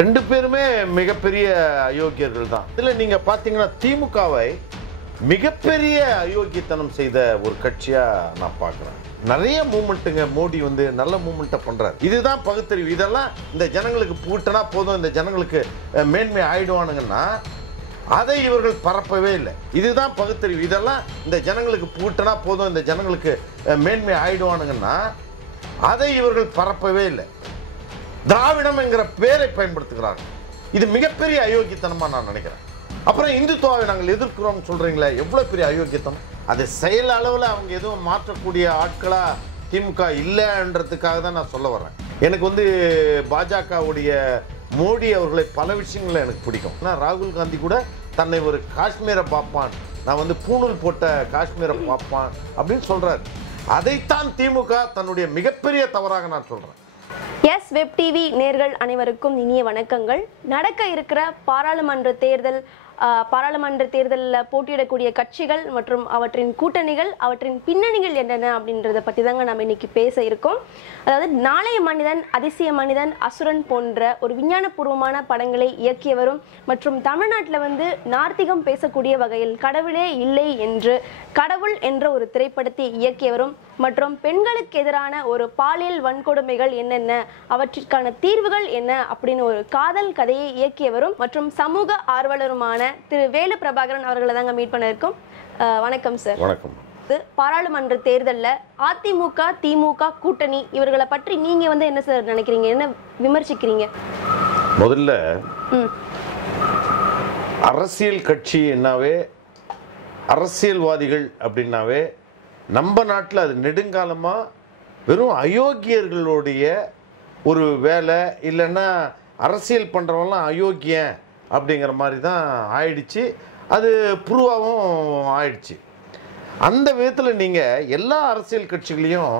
ரெண்டு பேருமே மிகப்பெரிய அயோக்கியர்கள் தான். இதுல நீங்க பாத்தீங்கன்னா திமுகவை மிகப்பெரிய அயோக்கியத்தனம் செய்த ஒரு கட்சியா நான் பார்க்கிறேன். நிறைய மூமெண்ட்டுங்க மோடி வந்து நல்ல மூமெண்ட்டை பண்றாரு. இதுதான் பகுத்தறிவு. இதெல்லாம் இந்த ஜனங்களுக்கு பூட்டனா போதும், இந்த ஜனங்களுக்கு மேன்மை ஆயிடுவானுங்கன்னா அதை இவர்கள் பரப்பவே இல்லை. இதுதான் பகுத்தறிவு. இதெல்லாம் இந்த ஜனங்களுக்கு பூட்டனா போதும், இந்த ஜனங்களுக்கு மேன்மை ஆயிடுவானுங்கன்னா அதை இவர்கள் பரப்பவே இல்லை. திராவிடம் என்கிற பெயரை பயன்படுத்துகிறார்கள். இது மிகப்பெரிய அயோக்கியத்தனமா நான் நினைக்கிறேன். அப்புறம் இந்துத்துவாவை நாங்கள் எதிர்க்கிறோம் சொல்றீங்களே, எவ்வளவு பெரிய அயோக்கியத்தனம். அது செயல் அளவில் அவங்க எதுவும் மாற்றக்கூடிய ஆட்களா திமுக இல்லைன்றதுக்காக தான் நான் சொல்ல வரேன். எனக்கு வந்து பாஜகவுடைய மோடி அவர்களை பல விஷயங்கள்ல எனக்கு பிடிக்கும். ஆனால் ராகுல் காந்தி கூட தன்னை ஒரு காஷ்மீரை பார்ப்பான், நான் வந்து பூணூல் போட்ட காஷ்மீரை பார்ப்பான் அப்படின்னு சொல்றாரு. அதைத்தான் திமுக தன்னுடைய மிகப்பெரிய தவறாக நான் சொல்றேன். எஸ் வெப் டிவி நேர்கள் அனைவருக்கும் இனிய வணக்கங்கள். நடக்க இருக்கிற பாராளுமன்ற தேர்தலில் போட்டியிடக்கூடிய கட்சிகள் மற்றும் அவற்றின் கூட்டணிகள், அவற்றின் பின்னணிகள் என்னென்ன அப்படின்றத பற்றி தாங்க நம்ம இன்னைக்கு பேச இருக்கோம். அதாவது நாளைய மனிதன், அதிசய மனிதன், அசுரன் போன்ற ஒரு விஞ்ஞானபூர்வமான படங்களை இயக்கியவரும் மற்றும் தமிழ்நாட்டில் வந்து நார்த்திகம் பேசக்கூடிய வகையில் கடவுளே இல்லை என்று கடவுள் என்ற ஒரு திரைப்படத்தை இயக்கியவரும் மற்றும் பெண்களுக்கு எதிரான ஒரு பாலியல் வன்கொடுமைகள் என்னென்ன, அவற்றிற்கான தீர்வுகள் என்ன அப்படின்னு ஒரு காதல் கதையை இயக்கியவரும் மற்றும் சமூக ஆர்வலருமான திரு வேலு பிரபாகரன் அவர்களை தாங்க மீட் பண்ண இருக்கோம். வணக்கம் சார். வணக்கம். பாராளுமன்ற தேர்தலில் அதிமுக திமுக கூட்டணி இவர்களை பற்றி நீங்க வந்து என்ன சார் நினைக்கிறீங்க, என்ன விமர்சிக்கிறீங்க? முதல்ல அரசியல் கட்சி என்னாவே, அரசியல்வாதிகள் அப்படின்னாவே நம்ம நாட்டில் அது நெடுங்காலமாக வெறும் அயோக்கியர்களுடைய ஒரு வேலை, இல்லைன்னா அரசியல் பண்ணுறவங்களாம் அயோக்கியன் அப்படிங்கிற மாதிரி தான் ஆயிடுச்சு. அது புருவாகவும் ஆயிடுச்சு. அந்த விதத்தில் நீங்கள் எல்லா அரசியல் கட்சிகளையும்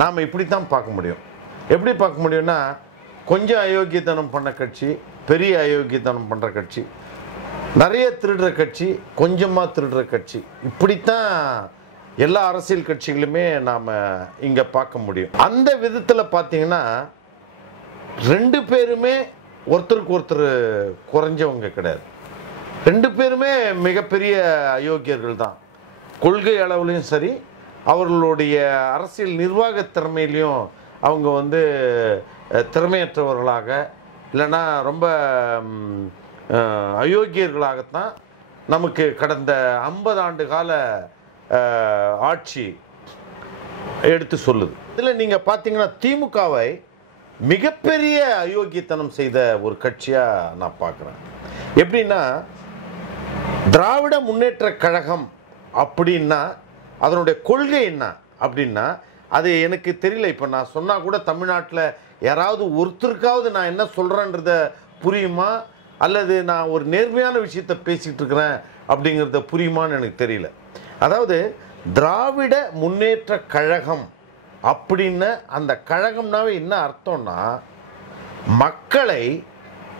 நாம் இப்படி தான் பார்க்க முடியும். எப்படி பார்க்க முடியும்னா, கொஞ்சம் அயோக்கியத்தனம் பண்ண கட்சி, பெரிய அயோக்கியத்தனம் பண்ணுற கட்சி, நிறைய திருடுற கட்சி, கொஞ்சமாக திருடுற கட்சி, இப்படித்தான் எல்லா அரசியல் கட்சிகளுமே நாம் இங்கே பார்க்க முடியும். அந்த விதத்தில் பார்த்தீங்கன்னா ரெண்டு பேருமே ஒருத்தருக்கு ஒருத்தர் குறைஞ்சவங்க கிடையாது. ரெண்டு பேருமே மிகப்பெரிய அயோக்கியர்கள் தான். கொள்கை அளவுலையும் சரி, அவர்களுடைய அரசியல் நிர்வாக திறமையிலையும் அவங்க வந்து திறமையற்றவர்களாக, இல்லைன்னா ரொம்ப அயோக்கியர்களாகத்தான் நமக்கு கடந்த 50 ஆண்டு கால ஆட்சி எடுத்து சொல்லுது. இதில் நீங்கள் பார்த்தீங்கன்னா திமுகவை மிகப்பெரிய அயோக்கியத்தனம் செய்த ஒரு கட்சியாக நான் பார்க்குறேன். எப்படின்னா, திராவிட முன்னேற்ற கழகம் அப்படின்னா அதனுடைய கொள்கை என்ன அப்படின்னா அது எனக்கு தெரியல. இப்போ நான் சொன்னால் கூட தமிழ்நாட்டில் யாராவது ஒருத்தருக்காவது நான் என்ன சொல்கிறேன்றத புரியுமா, அல்லது நான் ஒரு நேர்மையான விஷயத்தை பேசிகிட்டு இருக்கிறேன் அப்படிங்கிறத புரியுமான்னு எனக்கு தெரியல. அதாவது திராவிட முன்னேற்ற கழகம் அப்படின்னு அந்த கழகம்னாவே என்ன அர்த்தம்னா, மக்களை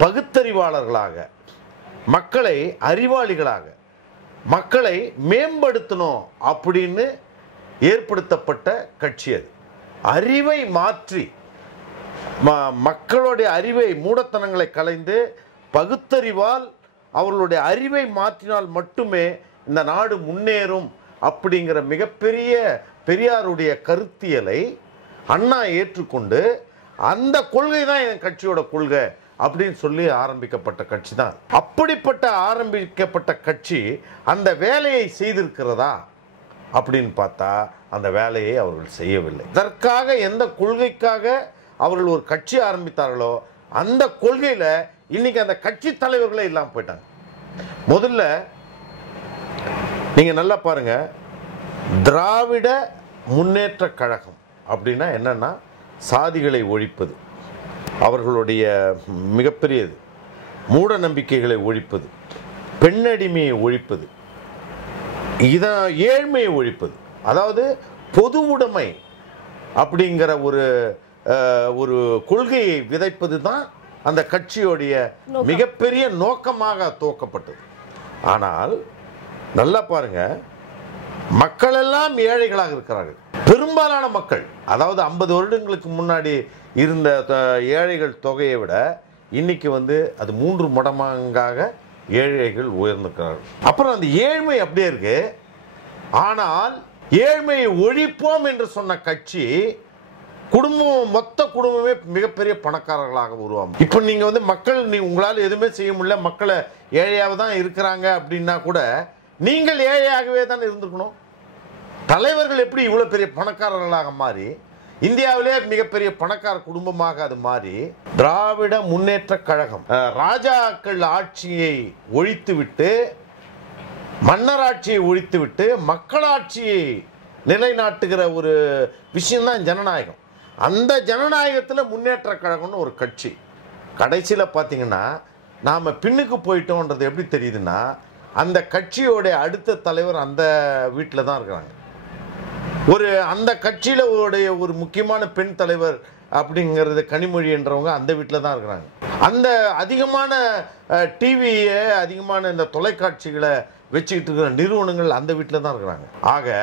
பகுத்தறிவாளர்களாக, மக்களை அறிவாளிகளாக, மக்களை மேம்படுத்தணும் அப்படின்னு ஏற்படுத்தப்பட்ட கட்சி. அது அறிவை மாற்றி, மக்களுடைய அறிவை, மூடத்தனங்களை களைந்து பகுத்தறிவால் அவர்களுடைய அறிவை மாற்றினால் மட்டுமே இந்த நாடு முன்னேறும் அப்படிங்கிற மிகப்பெரிய பெரியாருடைய கருத்தியலை அண்ணா ஏற்றுக்கொண்டு, அந்த கொள்கை தான் என் கட்சியோட கொள்கை அப்படின்னு சொல்லி ஆரம்பிக்கப்பட்ட கட்சி தான். அப்படிப்பட்ட ஆரம்பிக்கப்பட்ட கட்சி அந்த வேலையை செய்திருக்கிறதா அப்படின்னு பார்த்தா அந்த வேலையை அவர்கள் செய்யவில்லை. இதற்காக எந்த கொள்கைக்காக அவர்கள் ஒரு கட்சி ஆரம்பித்தார்களோ அந்த கொள்கையில் இன்னைக்கு அந்த கட்சி தலைவர்களே இல்லாமல் போயிட்டாங்க. முதல்ல நீங்கள் நல்லா பாருங்க, திராவிட முன்னேற்ற கழகம் அப்படின்னா என்னன்னா, சாதிகளை ஒழிப்பது, அவர்களுடைய மிகப்பெரியது, மூட நம்பிக்கைகளை ஒழிப்பது, பெண்ணடிமையை ஒழிப்பது, ஏழ்மையை ஒழிப்பது, அதாவது பொது உடைமை அப்படிங்கிற ஒரு கொள்கையை விதைப்பது தான் அந்த கட்சியோடைய மிகப்பெரிய நோக்கமாக துவக்கப்பட்டது. ஆனால் நல்லா பாருங்க, மக்கள் எல்லாம் ஏழைகளாக இருக்கிறார்கள். பெரும்பாலான மக்கள், அதாவது 50 வருடங்களுக்கு முன்னாடி இருந்த ஏழைகள் தொகையை விட இன்னைக்கு வந்து அது 3 மடங்காக ஏழைகள் உயர்ந்திருக்கிறார்கள். அப்புறம் அந்த ஏழ்மை அப்படியே இருக்கு. ஆனால் ஏழ்மையை ஒழிப்போம் என்று சொன்ன கட்சி மொத்த குடும்பமே மிகப்பெரிய பணக்காரர்களாக உருவாகும். இப்போ நீங்க வந்து மக்கள் உங்களால் எதுவுமே செய்ய முடியல, மக்களை ஏழையாக தான் இருக்கிறாங்க அப்படின்னா கூட நீங்கள் ஏழையாகவே தான் இருந்திருக்கணும். தலைவர்கள் எப்படி இவ்வளவு பெரிய பணக்காரர்களாக மாறி இந்தியாவிலே மிகப்பெரிய பணக்கார குடும்பமாக அது மாறி திராவிட முன்னேற்ற கழகம் ராஜாக்கள் ஆட்சியை ஒழித்துவிட்டு மன்னராட்சியை ஒழித்துவிட்டு மக்களாட்சியை நிலைநாட்டுகிற ஒரு விஷயம்தான் ஜனநாயகம். அந்த ஜனநாயகத்தில் முன்னேற்ற கழகம்னு ஒரு கட்சி. கடைசியில் பார்த்தீங்கன்னா நாம் பின்னுக்கு போயிட்டோன்றது எப்படி தெரியுதுன்னா, அந்த கட்சியோடைய அடுத்த தலைவர் அந்த வீட்டில் தான் இருக்கிறாங்க. அந்த கட்சியில் ஒரு முக்கியமான பெண் தலைவர் அப்படிங்கிறது கனிமொழி என்றவங்க அந்த வீட்டில் தான் இருக்கிறாங்க. அந்த அதிகமான டிவியை அதிகமான இந்த தொலைக்காட்சிகளை வச்சுக்கிட்டு இருக்கிற நிறுவனங்கள் அந்த வீட்டில் தான் இருக்கிறாங்க. ஆக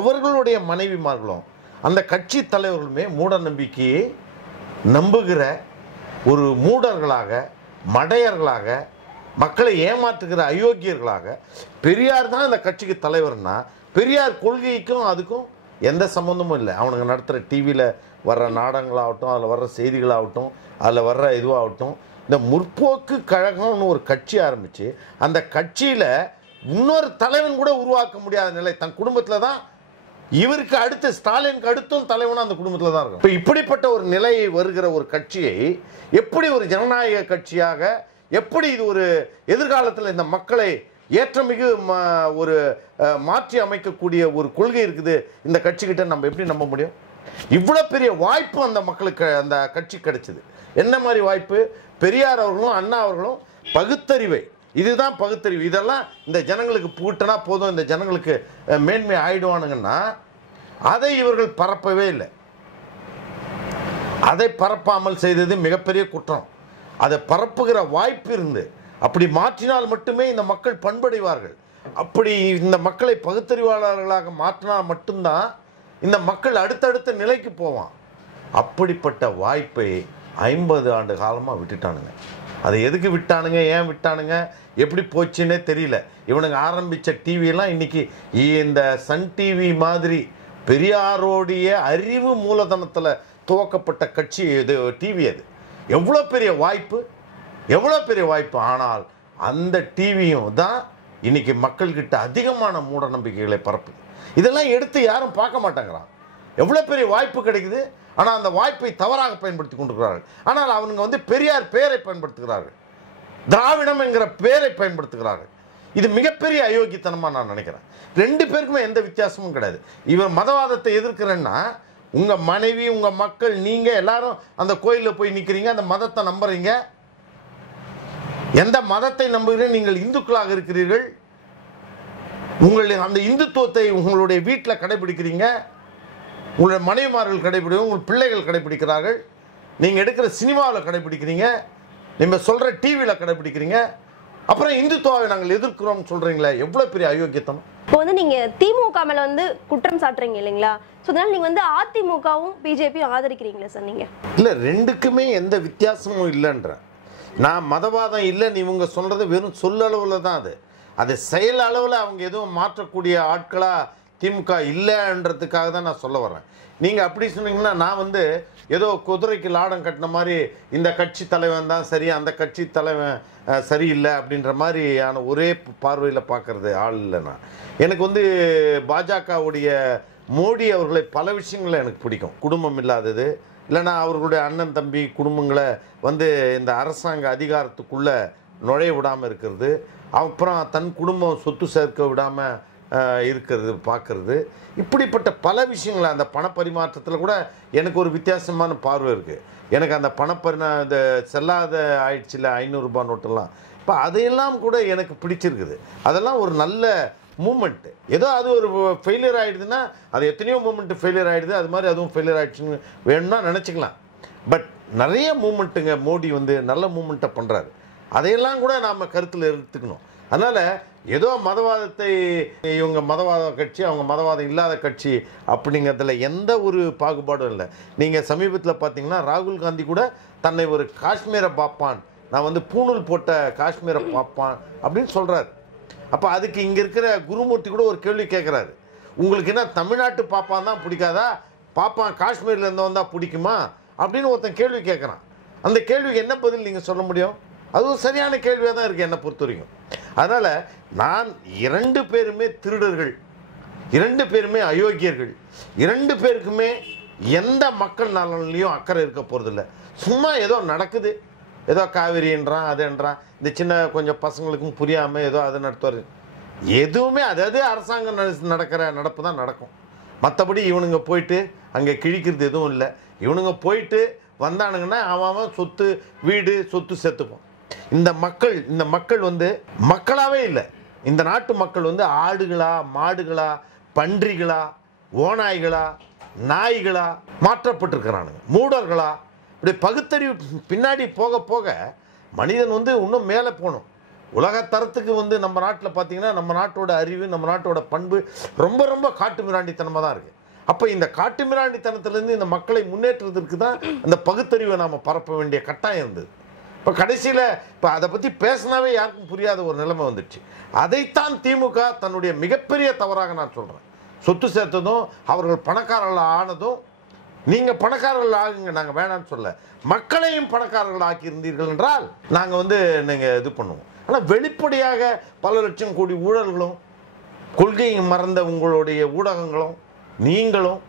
அவர்களுடைய மனைவிமார்களும் அந்த கட்சி தலைவர்களுமே மூட நம்பிக்கையை நம்புகிற ஒரு மூடர்களாக, மடையர்களாக, மக்களை ஏமாற்றுகிற அயோக்கியர்களாக. பெரியார் தான் இந்த கட்சிக்கு தலைவர்னா பெரியார் கொள்கைக்கும் அதுக்கும் எந்த சம்மந்தமும் இல்லை. அவனுங்க நடத்துகிற டிவியில் வர்ற நாடகங்களாகட்டும், அதில் வர்ற செய்திகளாகட்டும், அதில் வர்ற இதுவாகட்டும், இந்த முற்போக்கு கழகம்னு ஒரு கட்சி ஆரம்பித்து அந்த கட்சியில் இன்னொரு தலைவன் கூட உருவாக்க முடியாத நிலை. தன் குடும்பத்தில் தான் இவருக்கு அடுத்து ஸ்டாலினுக்கு அடுத்தும் தலைவனும் அந்த குடும்பத்தில் தான் இருக்கும். இப்போ இப்படிப்பட்ட ஒரு நிலை வருகிற ஒரு கட்சியை எப்படி ஒரு ஜனநாயக கட்சியாக, எப்படி இது ஒரு எதிர்காலத்தில் இந்த மக்களை ஏற்றமிகு ஒரு மாற்றி அமைக்கக்கூடிய ஒரு கொள்கை இருக்குது இந்த கட்சிக்கிட்ட நம்ம எப்படி நம்ப முடியும்? இவ்வளோ பெரிய வாய்ப்பு அந்த மக்களுக்கு அந்த கட்சி கிடைச்சது. என்ன மாதிரி வாய்ப்பு? பெரியார் அவர்களும் அண்ணா அவர்களும் பகுத்தறிவை, இதுதான் பகுத்தறிவு, இதெல்லாம் இந்த ஜனங்களுக்கு புகட்டினா போதும், இந்த ஜனங்களுக்கு மேன்மை ஆயிடுவானுங்கன்னா அதை இவர்கள் பரப்பவே இல்லை. அதை பரப்பாமல் செய்தது மிகப்பெரிய குற்றம். அதை பரப்புகிற வாய்ப்பு இருந்து அப்படி மாற்றினால் மட்டுமே இந்த மக்கள் பண்படைவார்கள். அப்படி இந்த மக்களை பகுத்தறிவாளர்களாக மாற்றினால் மட்டும்தான் இந்த மக்கள் அடுத்தடுத்த நிலைக்கு போவான். அப்படிப்பட்ட வாய்ப்பை 50 ஆண்டு காலமாக விட்டுட்டானுங்க. அதை எதுக்கு விட்டானுங்க, ஏன் விட்டானுங்க, எப்படி போச்சுன்னே தெரியல. இவனுங்க ஆரம்பித்த டிவியெல்லாம் இன்னைக்கு இந்த சன் டிவி மாதிரி பெரியாரோடைய அறிவு மூலதனத்தில் துவக்கப்பட்ட கட்சி இது டிவி. அது எவ்வளோ பெரிய வாய்ப்பு, எவ்வளோ பெரிய வாய்ப்பு. ஆனால் அந்த டிவியும் தான் இன்னைக்கு மக்கள்கிட்ட அதிகமான மூட நம்பிக்கைகளை பரப்புது. இதெல்லாம் எடுத்து யாரும் பார்க்க மாட்டேங்கிறான். எவ்வளோ பெரிய வாய்ப்பு கிடைக்குது, ஆனால் அந்த வாய்ப்பை தவறாக பயன்படுத்தி கொண்டிருக்கிறார்கள். ஆனால் அவனுங்க வந்து பெரியார் பேரை பயன்படுத்துகிறார்கள், திராவிடம் என்கிற பேரை பயன்படுத்துகிறார்கள். இது மிகப்பெரிய அயோக்கியத்தனமாக நான் நினைக்கிறேன். 2 பேருக்குமே எந்த வித்தியாசமும் கிடையாது. இவர் மதவாதத்தை எதிர்க்கிறேன்னா உங்கள் மனைவி, உங்கள் மக்கள், நீங்கள் எல்லாரும் அந்த கோயிலில் போய் நிற்கிறீங்க, அந்த மதத்தை நம்புறீங்க. எந்த மதத்தை நம்புகிறீர்கள்? நீங்கள் இந்துக்களாக இருக்கிறீர்கள். உங்களுடைய அந்த இந்துத்துவத்தை உங்களுடைய வீட்டில் கடைபிடிக்கிறீங்க, உங்களுடைய மனைவிமார்கள் கடைபிடிக்கிறீங்க, உங்கள் பிள்ளைகள் கடைபிடிக்கிறார்கள், நீங்கள் எடுக்கிற சினிமாவில் கடைபிடிக்கிறீங்க, நீங்கள் சொல்கிற டிவியில் கடைபிடிக்கிறீங்க. அப்புறம் இந்துத்துவாவை நாங்கள் எதிர்க்கிறோம்னு சொல்கிறீங்களே, எவ்வளோ பெரிய அயோக்கியத்தனம். இப்போ வந்து நீங்கள் திமுக மேலே வந்து குற்றம் சாட்டுறீங்க இல்லைங்களா? ஸோ அதனால் நீங்கள் வந்து அதிமுகவும் பிஜேபியும் ஆதரிக்கிறீங்களா சார்? நீங்கள் இல்லை, 2க்குமே எந்த வித்தியாசமும் இல்லைன்ற. நான் மதவாதம் இல்லைன்னு இவங்க சொல்கிறது வெறும் சொல்லளவில் தான். அது செயல் அளவில் அவங்க எதுவும் மாற்றக்கூடிய ஆட்களாக திமுக இல்லைன்றதுக்காக தான் நான் சொல்ல வரேன். நீங்கள் அப்படி சொன்னீங்கன்னா நான் வந்து ஏதோ குதிரைக்கு லாடம் கட்டின மாதிரி இந்த கட்சி தலைவன் தான் சரி, அந்த கட்சி தலைவன் சரியில்லை அப்படின்ற மாதிரியான ஒரே பார்வையில் பார்க்குறது ஆள் இல்லை. நான் எனக்கு வந்து பாஜகவுடைய மோடி அவர்களை பல விஷயங்களில் எனக்கு பிடிக்கும். குடும்பம் இல்லாதது, இல்லைனா அவர்களுடைய அண்ணன் தம்பி குடும்பங்களை வந்து இந்த அரசாங்க அதிகாரத்துக்குள்ளே நுழைய விடாமல் இருக்கிறது, அப்புறம் தன் குடும்பம் சொத்து சேர்க்க விடாமல் இருக்கிறது பார்க்கறது, இப்படிப்பட்ட பல விஷயங்களை அந்த பணப்பரிமாற்றத்தில் கூட எனக்கு ஒரு வித்தியாசமான பார்வை இருக்குது. எனக்கு அந்த இந்த செல்லாத ஆயிடுச்சுல 500 ரூபாய் நோட்டெல்லாம், இப்போ அதையெல்லாம் கூட எனக்கு பிடிச்சிருக்குது. அதெல்லாம் ஒரு நல்ல மூமெண்ட்டு. ஏதோ அது ஒரு ஃபெயிலியர் ஆகிடுதுன்னா அது எத்தனையோ மூமெண்ட்டு ஃபெயிலியர் ஆகிடுது, அது மாதிரி அதுவும் ஃபெயிலியர் ஆகிடுச்சுன்னு வேணும்னா நினச்சிக்கலாம். பட் நிறைய மூமெண்ட்டுங்க மோடி வந்து நல்ல மூமெண்ட்டை பண்ணுறாரு. அதையெல்லாம் கூட நாம் கருத்தில் எடுத்துக்கணும். அதனால் ஏதோ மதவாதத்தை இவங்க மதவாத கட்சி அவங்க மதவாதம் இல்லாத கட்சி அப்படிங்கிறதுல எந்த ஒரு பாகுபாடும் இல்லை. நீங்கள் சமீபத்தில் பார்த்தீங்கன்னா ராகுல் காந்தி கூட தன்னை ஒரு காஷ்மீரை பாப்பான், நான் வந்து பூணூல் போட்ட காஷ்மீரை பாப்பான் அப்படின்னு சொல்கிறார். அப்போ அதுக்கு இங்கே இருக்கிற குருமூர்த்தி கூட ஒரு கேள்வி கேட்குறாரு, உங்களுக்கு என்ன தமிழ்நாட்டு பாப்பான் தான் பிடிக்காதா, பாப்பான் காஷ்மீர்லேருந்து வந்தால் பிடிக்குமா அப்படின்னு ஒருத்தன் கேள்வி கேட்குறான். அந்த கேள்விக்கு என்ன பதில் நீங்கள் சொல்ல முடியும்? அது ஒரு சரியான கேள்வியாக தான் இருக்குது என்னை பொறுத்த வரைக்கும். அதனால் நான் 2 பேருமே திருடர்கள், 2 பேருமே அயோக்கியர்கள், 2 பேருக்குமே எந்த மக்கள் நலன்லையும் அக்கறை இருக்க போகிறதில்ல. சும்மா ஏதோ நடக்குது, ஏதோ காவிரின்றான் அதுன்றான், இந்த சின்ன கொஞ்சம் பசங்களுக்கும் புரியாமல் ஏதோ அதை நடத்துவார். எதுவுமே அதாவது அரசாங்கம் நடக்கிற நடப்பு தான் நடக்கும். மற்றபடி இவனுங்க போயிட்டு அங்கே கிழிக்கிறது எதுவும் இல்லை. இவனுங்க போயிட்டு வந்தானுங்கன்னா அவன் சொத்து வீடு சொத்து செத்துக்கும். இந்த மக்கள் வந்து மக்களாகவே இல்லை. இந்த நாட்டு மக்கள் வந்து ஆடுகளா மாடுகளா பன்றிகளா ஓநாய்களா நாய்களா மாற்றப்பட்டிருக்கிறானுங்க, மூடர்களா. இப்படி பகுத்தறிவு பின்னாடி போக போக மனிதன் வந்து இன்னும் மேலே போகணும். உலகத்தரத்துக்கு வந்து நம்ம நாட்டில் பார்த்தீங்கன்னா நம்ம நாட்டோட அறிவு நம்ம நாட்டோட பண்பு ரொம்ப ரொம்ப காட்டு மிராண்டித்தனமாக தான் இருக்குது. அப்போ இந்த காட்டு மிராண்டித்தனத்திலேருந்து இந்த மக்களை முன்னேற்றத்திற்கு தான் அந்த பகுத்தறிவை நாம் பரப்ப வேண்டிய கட்டாயம் இருந்தது. இப்போ கடைசியில் இப்போ அதை பற்றி பேசினாவே யாருக்கும் புரியாத ஒரு நிலைமை வந்துடுச்சு. அதைத்தான் திமுக தன்னுடைய மிகப்பெரிய தவறாக நான் சொல்கிறேன். சொத்து சேர்த்ததும் அவர்கள் பணக்காரர்கள் ஆனதும், நீங்கள் பணக்காரர்கள் ஆகுங்க நாங்கள் வேணான்னு சொல்ல, மக்களையும் பணக்காரர்கள் ஆக்கியிருந்தீர்கள் என்றால் நாங்கள் வந்து நீங்கள் இது பண்ணுவோம். ஆனால் வெளிப்படையாக பல லட்சம் கோடி ஊழல்களும் கொள்கையை மறந்த உங்களுடைய ஊடகங்களும் நீங்களும்,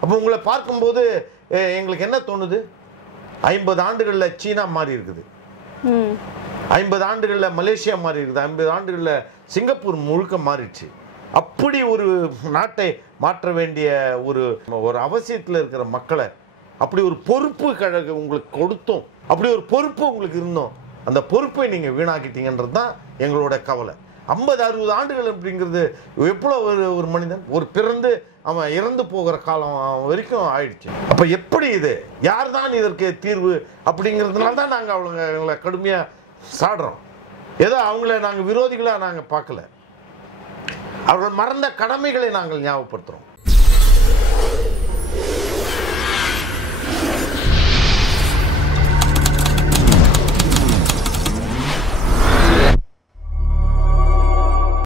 அப்போ உங்களை பார்க்கும்போது எங்களுக்கு என்ன தோணுது, 50 ஆண்டுகளில் சீனா மாறி இருக்குது, 50 ஆண்டுகளில் மலேசியா மாறி இருக்குது, 50 ஆண்டுகளில் சிங்கப்பூர் முழுக்க மாறிடுச்சு. அப்படி ஒரு நாட்டை மாற்ற வேண்டிய ஒரு அவசியத்தில் இருக்கிற மக்களை அப்படி ஒரு பொறுப்பு கழக உங்களுக்கு கொடுத்தோம், அப்படி ஒரு பொறுப்பு உங்களுக்கு இருந்தோம், அந்த பொறுப்பை நீங்கள் வீணாக்கிட்டீங்கன்றது தான் எங்களோட கவலை. 50-60 ஆண்டுகள் அப்படிங்கிறது எவ்வளோ ஒரு மனிதன் ஒரு பிறந்து அவன் இறந்து போகிற காலம் வரைக்கும் ஆயிடுச்சு. அப்போ எப்படி இது, யார் தான் இதற்கு தீர்வு அப்படிங்கிறதுனால தான் நாங்கள் அவங்களை கடுமையாக சாடுறோம். ஏதோ அவங்கள நாங்கள் விரோதிகளாக நாங்கள் பார்க்கல, அவர்கள் மறந்த கடமைகளை நாங்கள் ஞாபகப்படுத்துகிறோம்.